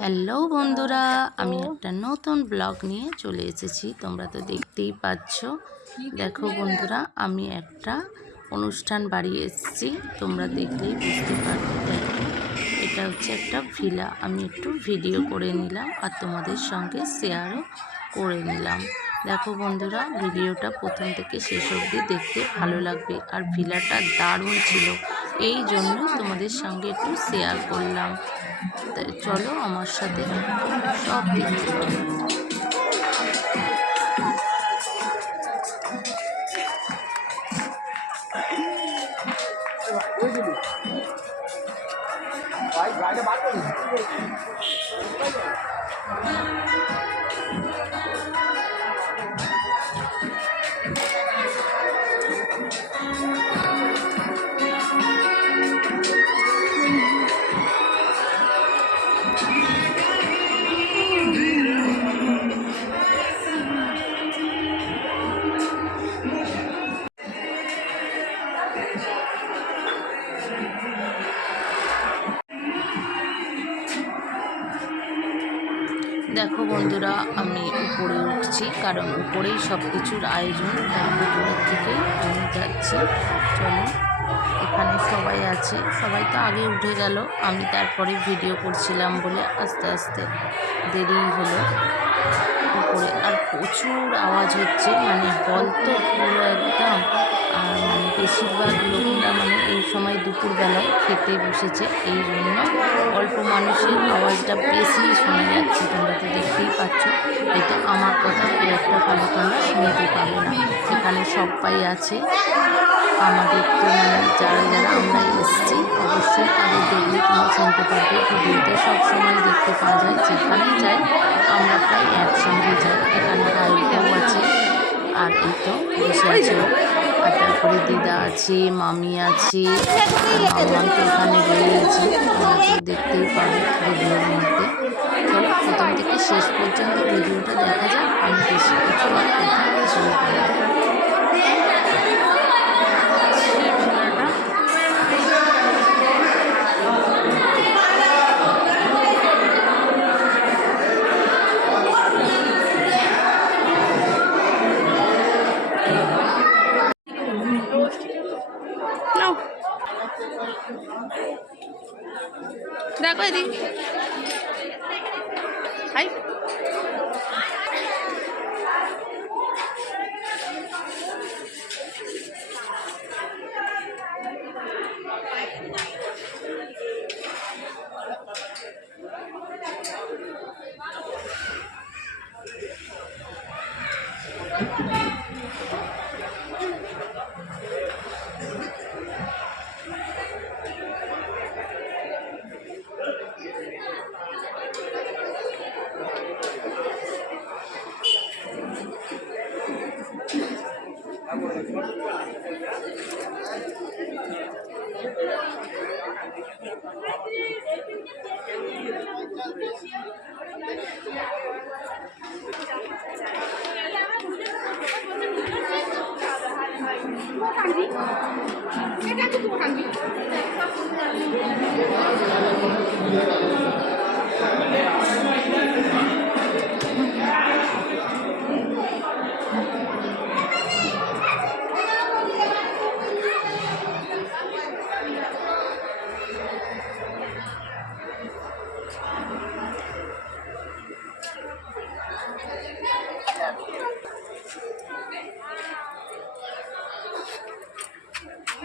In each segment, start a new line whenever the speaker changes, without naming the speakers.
Hello বন্ধুরা আমি একটা নতুন ব্লগ নিয়ে চলে এসেছি। তোমরা তো দেখতেই পাচ্ছ। দেখো বন্ধুরা আমি একটা অনুষ্ঠান বাড়ি এসেছি। তোমরা দেখলেই বুঝতে পারবে। দেখো এটা হচ্ছে একটা ভিলা আমি একটু ভিডিও করে নিলাম আর তোমাদের সঙ্গে শেয়ারও করে নিলাম। দেখো বন্ধুরা ভিডিওটা প্রথম থেকে শেষ অবধি দেখতে ভালো লাগবে আর ভিলাটা দারুণ ছিল। এই জন্য তোমাদের সঙ্গে একটু শেয়ার করলাম। তাই চলো আমার সাথে সব দেখতে দেখো বন্ধুরা, আমি উপরে উঠছি, কারণ উপরেই সব কিছুর আয়োজন উপরের থেকে আমি যাচ্ছি। চলো, এখানে সবাই আছে। সবাই তো আগে উঠে গেল। আমি তারপরে ভিডিও করছিলাম বলে আস্তে আস্তে দেরি হলো। উপরে আর প্রচুর আওয়াজ হচ্ছে মানে হল তো পুরো একদম। আর মানে বেশিরভাগ লোকরা মানে এই সময় দুপুরবেলায় খেতে বসেছে। এই জন্য অল্প মানুষের আওয়াজটা বেশি আমার কথা খুব একটা ভালো তোমরা শুনতে পাবে না। এখানে সবাই আছে। আমাদের তো মানে যারা যারা আমরা এসেছি, অবশ্যই তাদের দেখলে তোমরা শুনতে পারবে। ভিডিওতে সবসময় দেখতে পাওয়া যায়। যেখানেই যাই, আমরা প্রায় একসঙ্গে যাই। এখানে গায়কও আছে, আর এই তো বসে আছে। আর তারপরে দিদা আছে, মামি আছে মামান তো এখানে রয়েছে। দেখতেই পাবে ভিডিওর মধ্যে। প্রথম থেকে শেষ পর্যন্ত ভিডিওটা দেখা যাক। আমি বেশি কিছু কথা শুরু করলাম
দেখো এদিক। হাই। এটা একটু
খাবি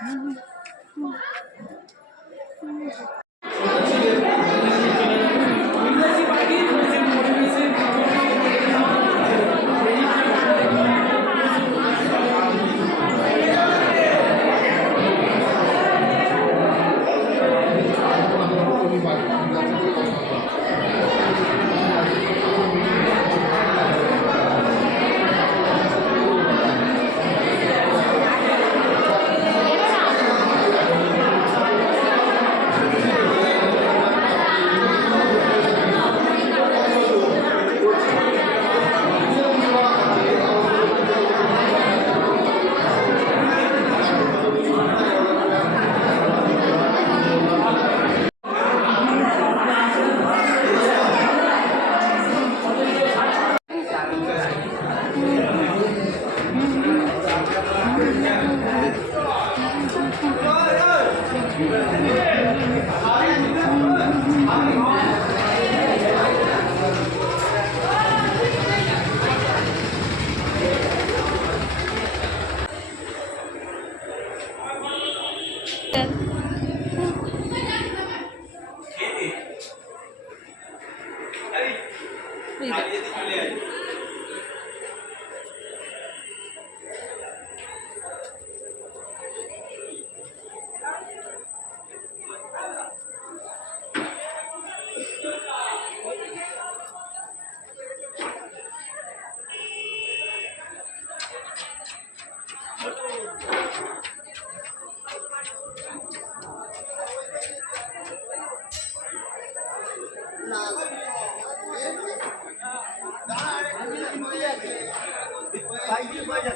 Mm-hmm. I'm ওইটা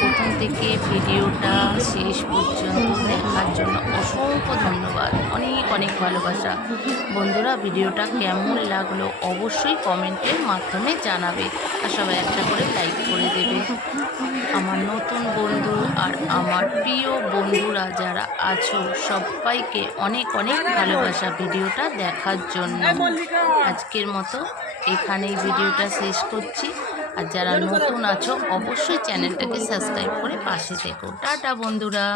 প্রথম থেকে ভিডিওটা শেষ পর্যন্ত দেখার জন্য অসংখ্য ধন্যবাদ। অনেক অনেক ভালোবাসা। বন্ধুরা, ভিডিওটা কেমন লাগল অবশ্যই কমেন্টের মাধ্যমে জানাবে। আর সবাই একটা করে লাইক করে দেবে। আমার নতুন বন্ধু আর আমার প্রিয় বন্ধুরা যারা আছো, সবাইকে অনেক অনেক ভালোবাসা ভিডিওটা দেখার জন্য। আজকের মতো এখানেই ভিডিওটা শেষ করছি। আর যারা নতুন আছো অবশ্যই চ্যানেলটাকে সাবস্ক্রাইব করে পাশে থেকো। টাটা বন্ধুরা।